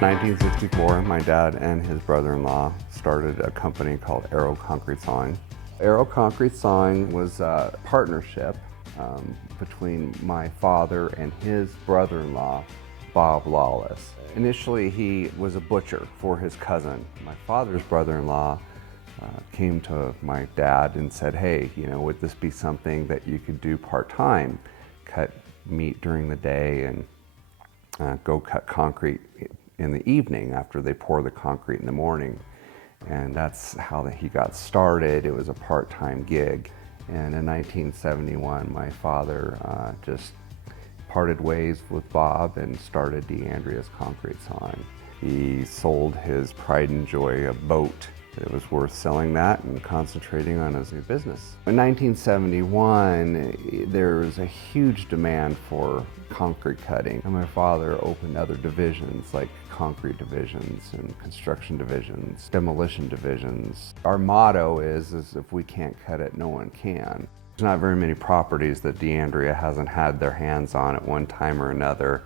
1964, my dad and his brother-in-law started a company called Concrete Sawing. Concrete Sawing was a partnership between my father and his brother-in-law, Bob Lawless. Initially, he was a butcher for his cousin. My father's brother-in-law came to my dad and said, hey, would this be something that you could do part-time? Cut meat during the day and go cut concrete in the evening after they pour the concrete in the morning. And that's how he got started. It was a part-time gig. And in 1971, my father just parted ways with Bob and started DeAndrea's Concrete Sawing. He sold his pride and joy, a boat. It was worth selling that and concentrating on his new business. In 1971, there was a huge demand for concrete cutting. And my father opened other divisions like concrete divisions and construction divisions, demolition divisions. Our motto is if we can't cut it, no one can. There's not very many properties that DeAndrea hasn't had their hands on at one time or another.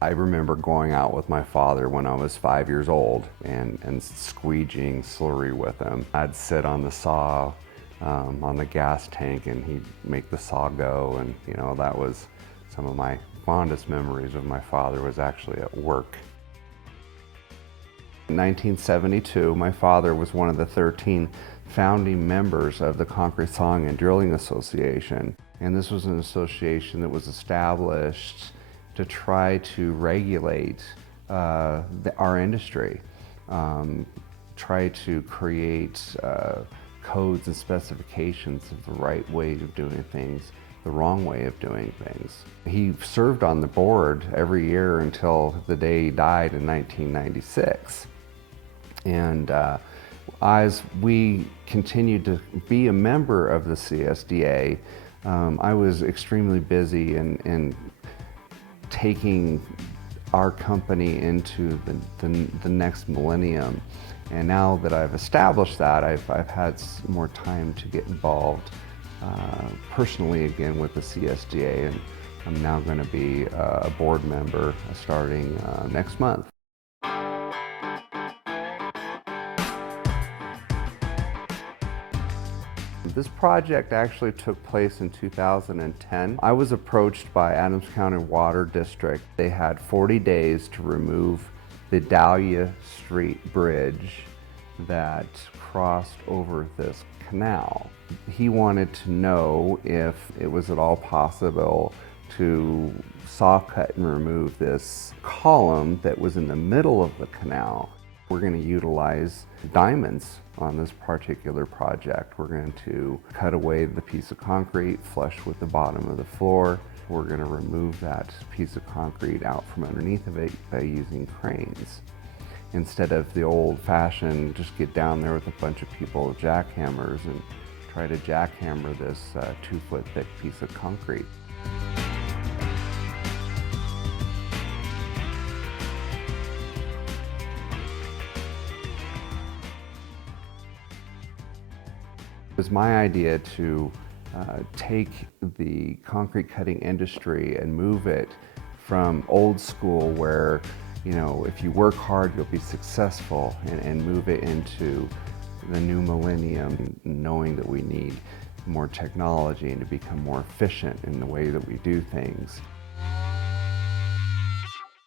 I remember going out with my father when I was 5 years old and squeegeeing slurry with him. I'd sit on the saw on the gas tank and he'd make the saw go, and that was some of my fondest memories of my father was actually at work. In 1972, my father was one of the 13 founding members of the Concrete Sawing and Drilling Association. And this was an association that was established to try to regulate our industry, try to create codes and specifications of the right way of doing things, the wrong way of doing things. He served on the board every year until the day he died in 1996. And as we continued to be a member of the CSDA, I was extremely busy in taking our company into the next millennium. And now that I've established that, I've had more time to get involved personally again with the CSDA, and I'm now going to be a board member starting next month. This project actually took place in 2010. I was approached by Adams County Water District. They had 40 days to remove the Dahlia Street Bridge that crossed over this canal. He wanted to know if it was at all possible to saw cut and remove this column that was in the middle of the canal. We're going to utilize diamonds on this particular project. We're going to cut away the piece of concrete, flush with the bottom of the floor. We're going to remove that piece of concrete out from underneath of it by using cranes. Instead of the old-fashioned, just get down there with a bunch of people with jackhammers and try to jackhammer this 2-foot thick piece of concrete. It was my idea to take the concrete cutting industry and move it from old school where, if you work hard, you'll be successful, and move it into the new millennium, knowing that we need more technology and to become more efficient in the way that we do things.